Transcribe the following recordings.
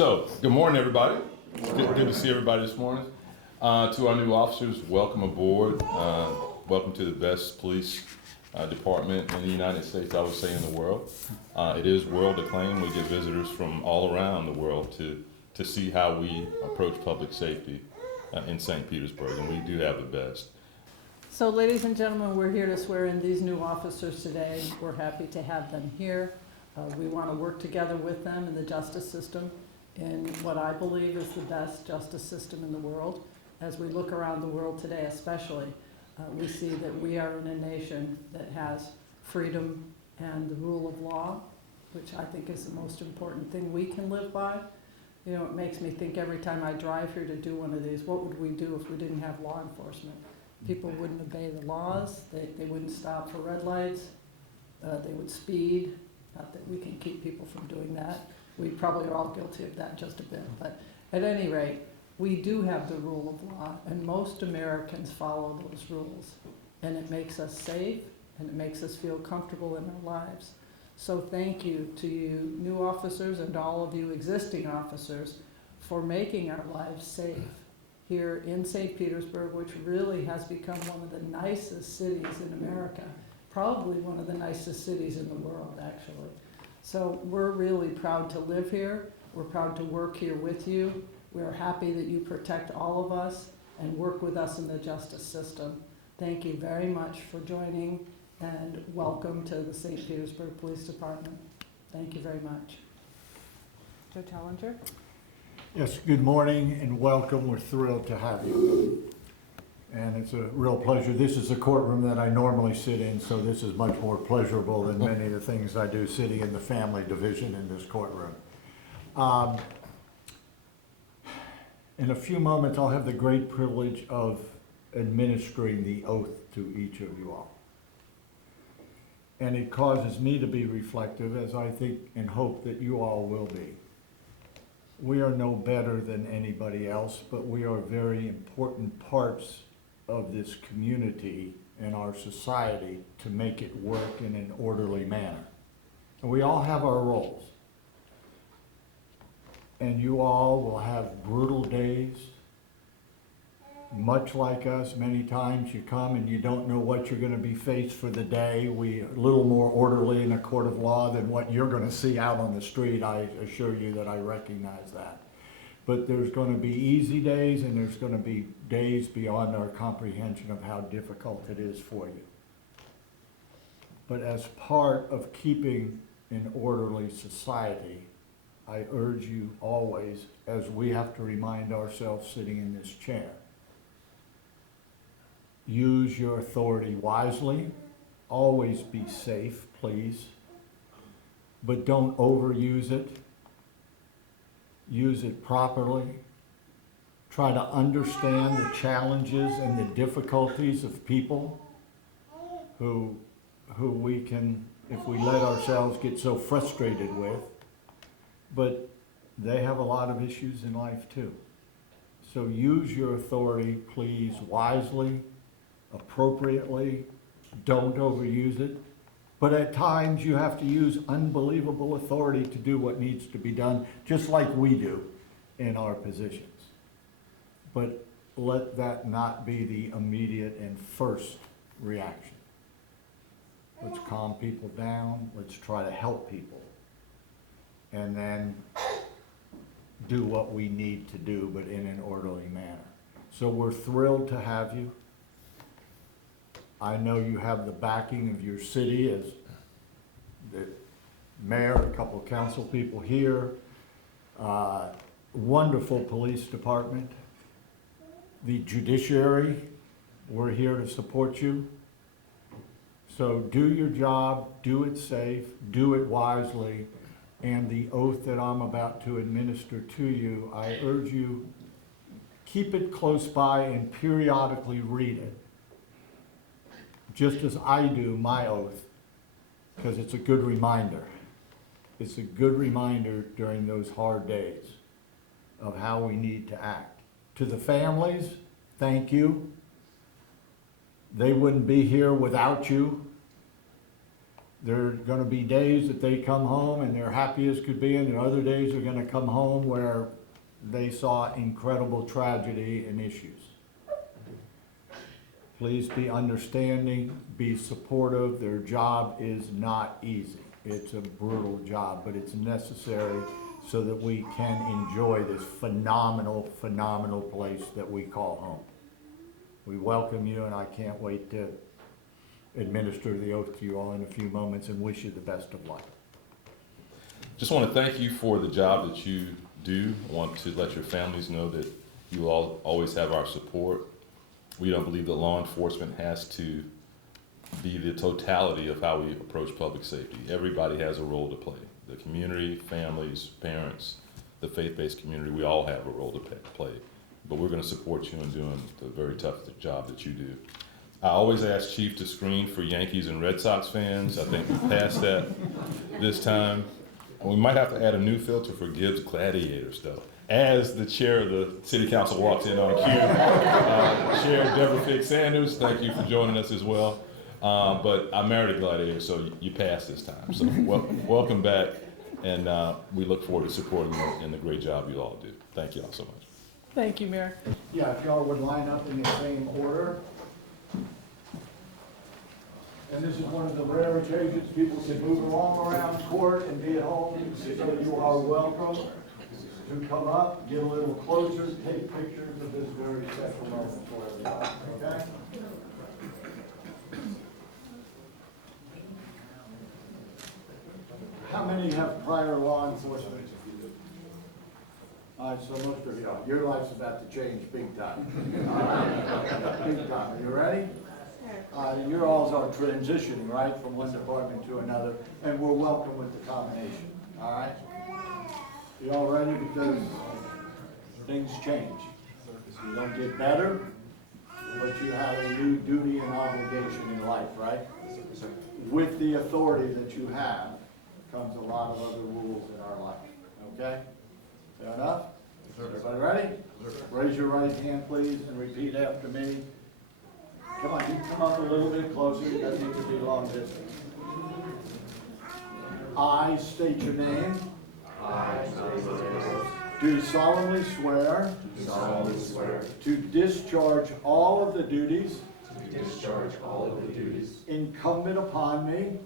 So, good morning, everybody. Good to see everybody this morning. To our new officers, welcome aboard. Welcome to the best police department in the United States, I would say in the world. It is world acclaimed. We get visitors from all around the world to see how we approach public safety in St. Petersburg, and we do have the best. So ladies and gentlemen, we're here to swear in these new officers today. We're happy to have them here. We want to work together with them in the justice system in what I believe is the best justice system in the world. As we look around the world today especially, we see that we are in a nation that has freedom and the rule of law, which I think is the most important thing we can live by. You know, it makes me think every time I drive here to do one of these, what would we do if we didn't have law enforcement? People wouldn't obey the laws, they wouldn't stop for red lights, they would speed. Not that we can keep people from doing that. We probably are all guilty of that just a bit. But at any rate, we do have the rule of law, and most Americans follow those rules. And it makes us safe, and it makes us feel comfortable in our lives. So thank you to you new officers and all of you existing officers for making our lives safe here in St. Petersburg, which really has become one of the nicest cities in America. Probably one of the nicest cities in the world, actually. So we're really proud to live here. We're proud to work here with you. We're happy that you protect all of us and work with us in the justice system. Thank you very much for joining, and welcome to the St. Petersburg Police Department. Thank you very much. Joe Challenger? Yes, good morning and welcome. We're thrilled to have you. And it's a real pleasure. This is a courtroom that I normally sit in, so this is much more pleasurable than many of the things I do sitting in the family division in this courtroom. In a few moments, I'll have the great privilege of administering the oath to each of you all. And it causes me to be reflective, as I think and hope that you all will be. We are no better than anybody else, but we are very important parts of this community and our society to make it work in an orderly manner. And we all have our roles. And you all will have brutal days. Much like us, many times you come and you don't know what you're going to be faced for the day. We are a little more orderly in a court of law than what you're going to see out on the street. I assure you that I recognize that. But there's going to be easy days and there's going to be days beyond our comprehension of how difficult it is for you. But as part of keeping an orderly society, I urge you always, as we have to remind ourselves sitting in this chair, use your authority wisely. Always be safe, please. But don't overuse it. Use it properly. Try to understand the challenges and the difficulties of people who we can, if we let ourselves get so frustrated with. But they have a lot of issues in life too. So use your authority, please, wisely, appropriately. Don't overuse it. But at times you have to use unbelievable authority to do what needs to be done, just like we do in our positions. But let that not be the immediate and first reaction. Let's calm people down. Let's try to help people. And then do what we need to do, but in an orderly manner. So we're thrilled to have you. I know you have the backing of your city as the mayor, a couple of council people here, wonderful police department, the judiciary, we're here to support you. So do your job, do it safe, do it wisely, and the oath that I'm about to administer to you, I urge you, keep it close by and periodically read it. Just as I do my oath, because it's a good reminder. It's a good reminder during those hard days of how we need to act. To the families, thank you. They wouldn't be here without you. There are gonna be days that they come home and they're happy as could be, and there are other days they're gonna come home where they saw incredible tragedy and issues. Please be understanding, be supportive. Their job is not easy. It's a brutal job, but it's necessary so that we can enjoy this phenomenal, phenomenal place that we call home. We welcome you, and I can't wait to administer the oath to you all in a few moments and wish you the best of luck. Just want to thank you for the job that you do. I want to let your families know that you all always have our support. We don't believe that law enforcement has to be the totality of how we approach public safety. Everybody has a role to play. The community, families, parents, the faith-based community, we all have a role to play. But we're going to support you in doing the very tough job that you do. I always ask Chief to screen for Yankees and Red Sox fans. I think we passed that this time. We might have to add a new filter for Gibbs Gladiators, though. As the chair of the city council walks in on cue, Chair Deborah Figg Sanders, thank you for joining us as well. But I married a gladiator, so you passed this time. So welcome back, and we look forward to supporting you in the great job you all do. Thank you all so much. Thank you, Mayor. Yeah, if y'all would line up in the same order. And this is one of the rare occasions people can move along around court and be at home, so you are welcome to come up, get a little closer, take pictures of this very special moment for everybody, okay? How many have prior law enforcement? All right, so most of you are. Your life's about to change big time. All right? Big time. Are you ready? Your alls are transitioning, right, from one department to another, and we're welcome with the combination, all right? You all ready? Because things change. You don't get better, but you have a new duty and obligation in life, right? With the authority that you have comes a lot of other rules in our life, okay? Fair enough? Everybody ready? Raise your right hand, please, and repeat after me. Come on, you can come up a little bit closer. It doesn't need to be long distance. I state your name. Do solemnly swear. To discharge all of the duties. Incumbent upon me.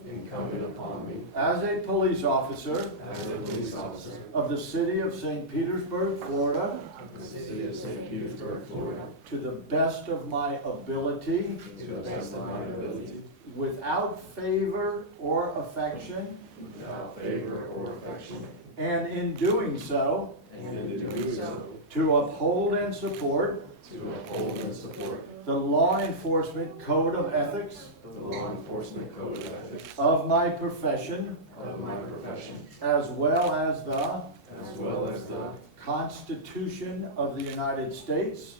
As a police officer. Of the city of St. Petersburg, Florida. To the best of my ability. Without favor or affection. And in doing so. To uphold and support. The law enforcement code of ethics. Of my profession. As well as the Constitution of the United States.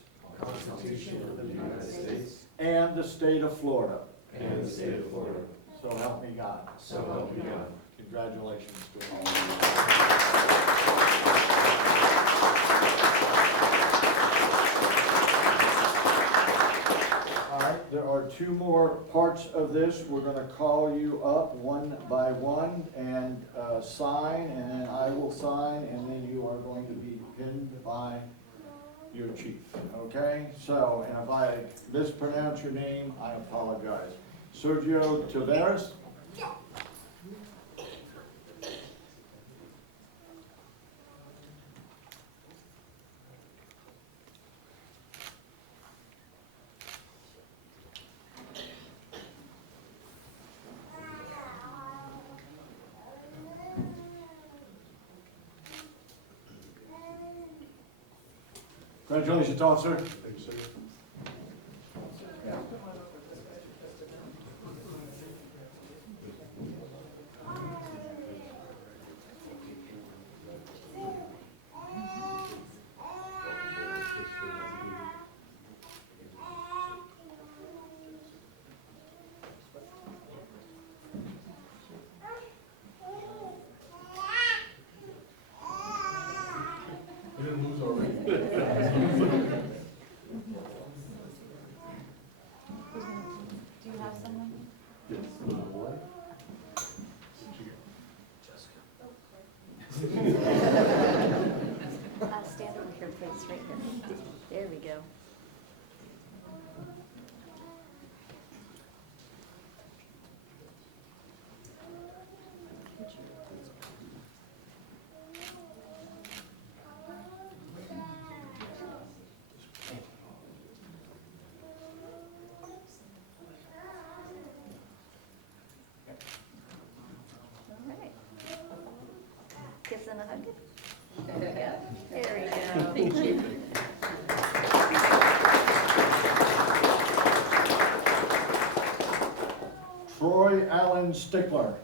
And the state of Florida. So help me God. Congratulations to all of you. All right, there are two more parts of this. We're going to call you up one by one and sign, and then I will sign, and then you are going to be pinned by your chief. Okay? So, and if I mispronounce your name, I apologize. Sergio Tavares. Congratulations, officer. Thank you, sir. We didn't lose already. Do you have someone? Yes. face right here. There we go. All right. Kiss and a hug. There we go. Thank you. Troy Allen Stickler.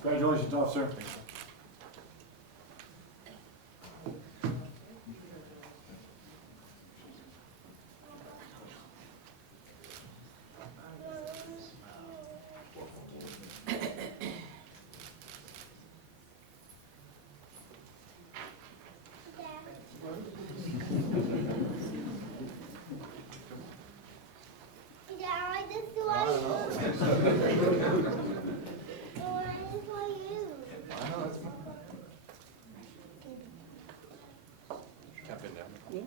Congratulations, officer. Yeah.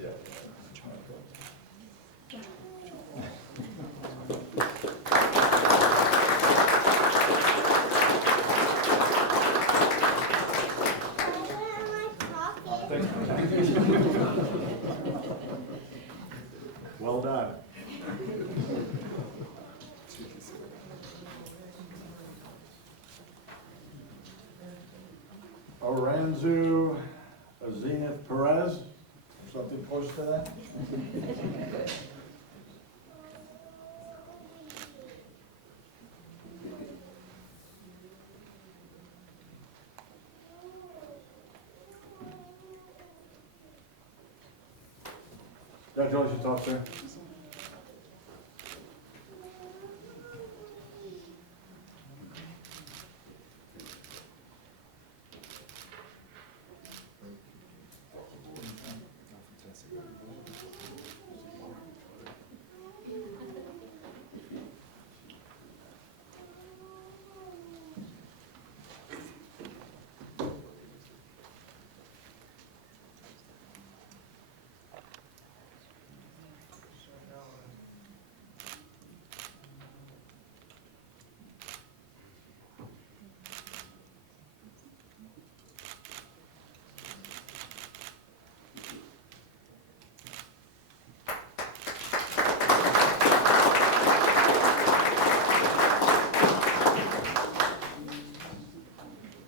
Yeah. Well done. Oranzu Zenith Perez, something close to that? Congratulations, officer.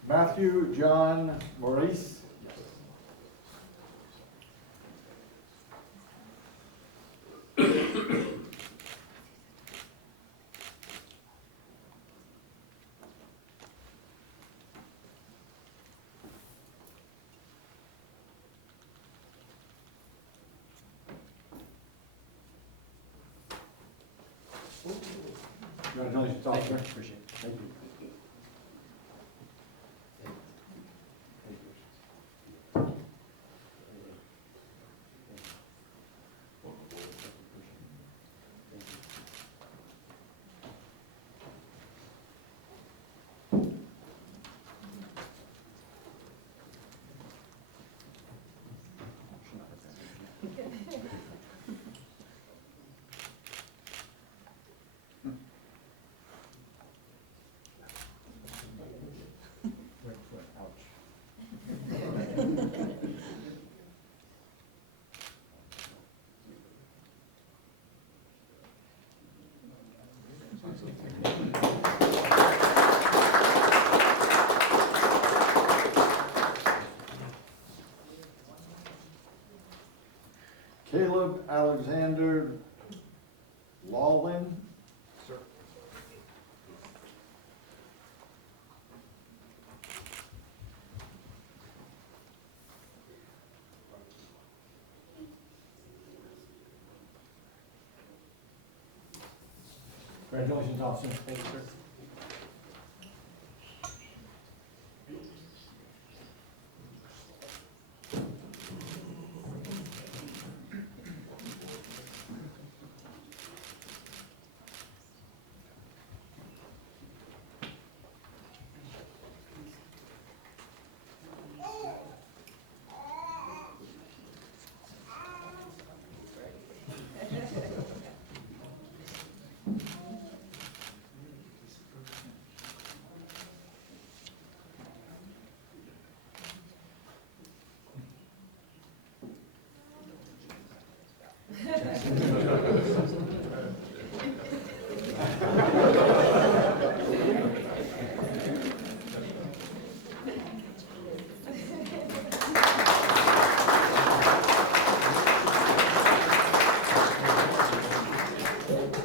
Matthew John Maurice. Congratulations, officer. Appreciate it. Thank you. Right foot, ouch. Caleb Alexander Lawlin. Sir. Congratulations, officer. Thank you, sir.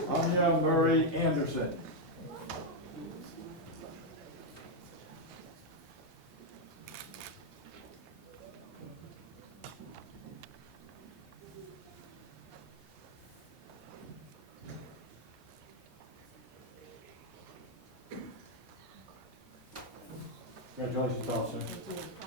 Anya Murray Anderson. Congratulations, officer.